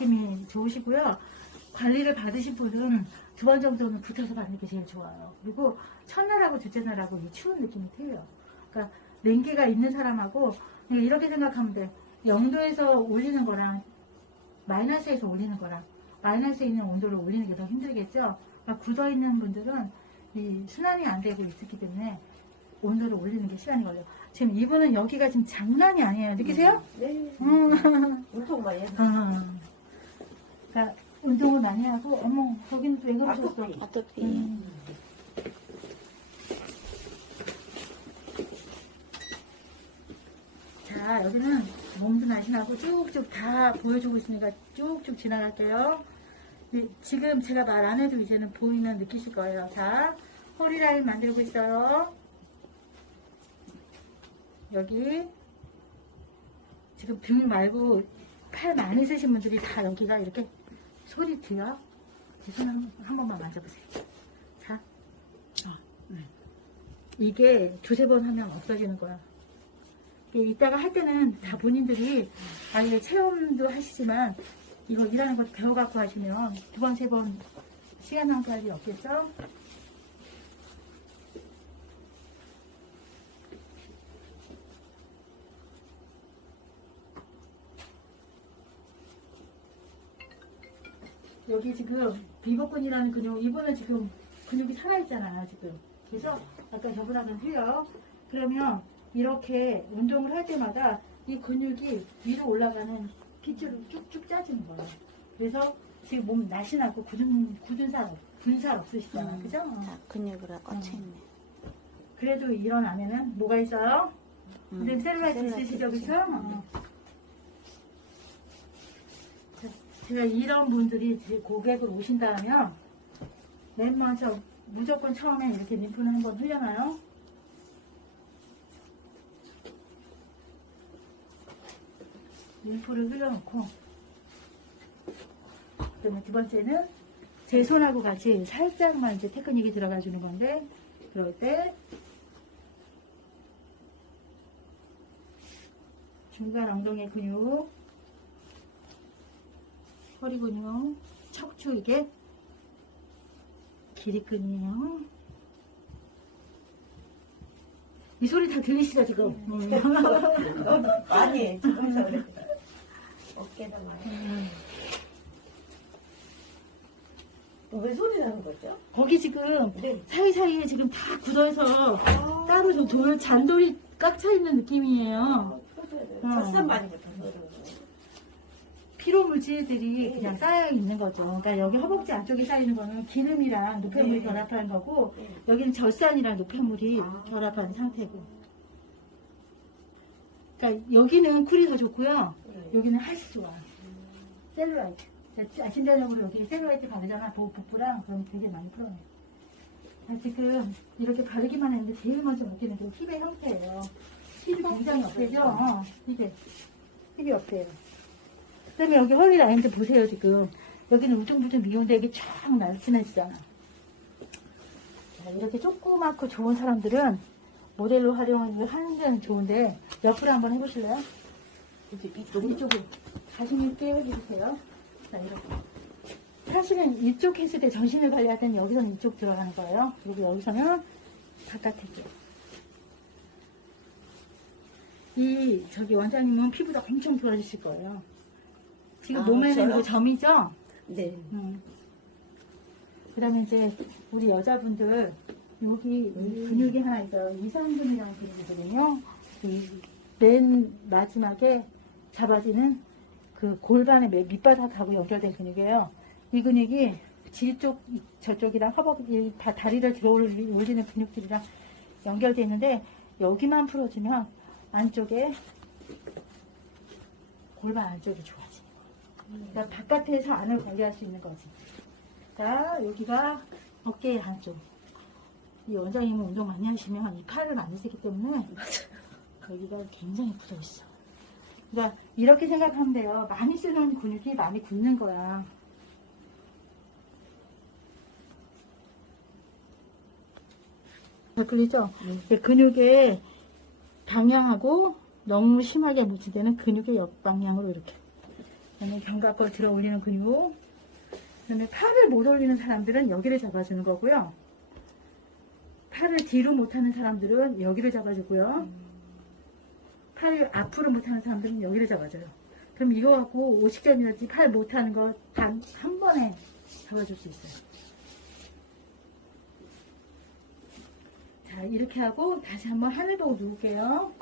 느낌이 좋으시고요. 관리를 받으신 분은 두 번 정도는 붙어서 받는 게 제일 좋아요. 그리고 첫날하고 둘째 날하고 이 추운 느낌이 틀려요. 그러니까 냉기가 있는 사람하고 이렇게 생각하면 돼. 영도에서 올리는 거랑 마이너스에서 올리는 거랑 마이너스에 있는 온도를 올리는 게 더 힘들겠죠. 그러니까 굳어 있는 분들은 이 순환이 안 되고 있기 때문에 온도를 올리는 게 시간이 걸려요. 지금 이분은 여기가 지금 장난이 아니에요. 느끼세요? 네. 음. 운동 많이. 음. 그러니까 운동을 많이 하고 어머 거기는 또왜 그러셨어? 아토피. 음. 자 여기는 몸도 날씬하고 쭉쭉 다 보여주고 있으니까 쭉쭉 지나갈게요. 네, 지금 제가 말 안 해도 이제는 보이면 느끼실 거예요. 자 허리 라인 만들고 있어요. 여기 지금 등 말고 팔 많이 쓰신 분들이 다 여기가 이렇게 소리 들려? 제손한 한 번만 만져보세요. 자, 어, 네. 이게 두세 번 하면 없어지는 거야. 이따가 할 때는 다 본인들이 아 이게 체험도 하시지만 이거 일하는 거 배워갖고 하시면 두 번, 세 번 시간 낭비할 일 없겠죠? 여기 지금 비복근이라는 근육, 이분은 지금 근육이 살아있잖아요, 지금. 그래서 아까 저분하고는 틀려. 그러면 이렇게 운동을 할 때마다 이 근육이 위로 올라가는 빗줄로 쭉쭉 짜지는 거예요. 그래서 지금 몸 날씬하고 굳은, 굳은 살, 없- 군살 없으시잖아. 음. 그죠? 다 근육으로 꽂혀있네. 그래도 일어나면은 뭐가 있어요? 음, 근데 셀룰라이트 셀룰라이트 있으시죠, 그쵸? 있죠. 어. 자, 제가 이런 분들이 제 고객을 오신다면 맨 먼저 무조건 처음에 이렇게 림프는 한번 흘려놔요. 림프를 흘려놓고 그다음에 두 번째는 제 손하고 같이 살짝만 이제 테크닉이 들어가 주는 건데 그럴 때 중간 엉덩이 근육, 허리 근육, 척추 이게 길이끈이에요. 이 소리 다 들리시죠 지금? 음. 많이 해. 저번에 그래. 어깨도 많이. 음. 왜 소리 나는 거죠? 거기 지금 네. 사이사이에 지금 다 굳어서 따로 좀 돌, 잔돌이 꽉 차 있는 느낌이에요. 젖산 많이 붙어서 그런 거. 피로 물질들이 그냥 쌓여 있는 거죠. 그러니까 여기 허벅지 안쪽에 쌓이는 거는 기름이랑 노폐물이 네. 결합한 거고 네. 여기는 젖산이랑 노폐물이 아. 결합한 상태고. 그러니까 여기는 쿨이 더 좋고요. 네. 여기는 할수 좋아. 셀룰라이트. 자, 진단적으로 여기 셀룰라이트 바르잖아. 복- 복부랑 그럼 되게 많이 풀어내. 아, 지금 이렇게 바르기만 했는데 제일 먼저 느끼는 게 힙의 형태예요. 힙이 굉장히 어때죠? 어, 힙이. 힙이 어때요? 그 다음에 여기 허리 라인 좀 보세요, 지금. 여기는 우퉁부퉁 미운데 이게 쫙 날씬해지잖아. 자, 이렇게 조그맣고 좋은 사람들은 모델로 활용을 하는 데는 좋은데, 옆으로 한번 해보실래요? 이쪽, 이쪽으로. 자신 있게 해주세요. 자, 이렇게. 사실은 이쪽 했을 때 전신을 관리할 때는 여기서는 이쪽 들어가는 거예요. 그리고 여기서는 바깥에 쪽. 이, 저기 원장님은 피부가 엄청 좋아지실 거예요. 지금 아, 몸에는 저요? 이거 점이죠? 네. 음. 그 다음에 이제 우리 여자분들 여기 음. 근육이 하나 있어요. 이상근이라는 근육이거든요. 이맨 마지막에 잡아지는 그 골반의 맨 밑바닥하고 연결된 근육이에요. 이 근육이 질 쪽, 저쪽이랑 허벅지, 다 다리를 들어 올리는 근육들이랑 연결되어 있는데 여기만 풀어주면 안쪽에 골반 안쪽이 거예요. 그러니까 바깥에서 안을 관리할 수 있는 거지. 자, 여기가 어깨 한쪽. 이 원장님은 운동 많이 하시면 이 팔을 많이 쓰기 때문에 여기가 굉장히 굳어 있어. 그러니까 이렇게 생각하면 돼요. 많이 쓰는 근육이 많이 굳는 거야. 잘 풀리죠? 그 근육의 방향하고 너무 심하게 때는 근육의 역방향으로 이렇게 그다음에 견갑골 들어 올리는 근육. 그다음에 팔을 못 올리는 사람들은 여기를 잡아주는 거고요. 팔을 뒤로 못하는 사람들은 여기를 잡아주고요. 팔 앞으로 못하는 사람들은 여기를 잡아줘요. 그럼 이거 갖고 50점이었지 팔 못하는 거 단 한 번에 잡아줄 수 있어요. 자, 이렇게 하고 다시 한번 하늘 보고 누울게요.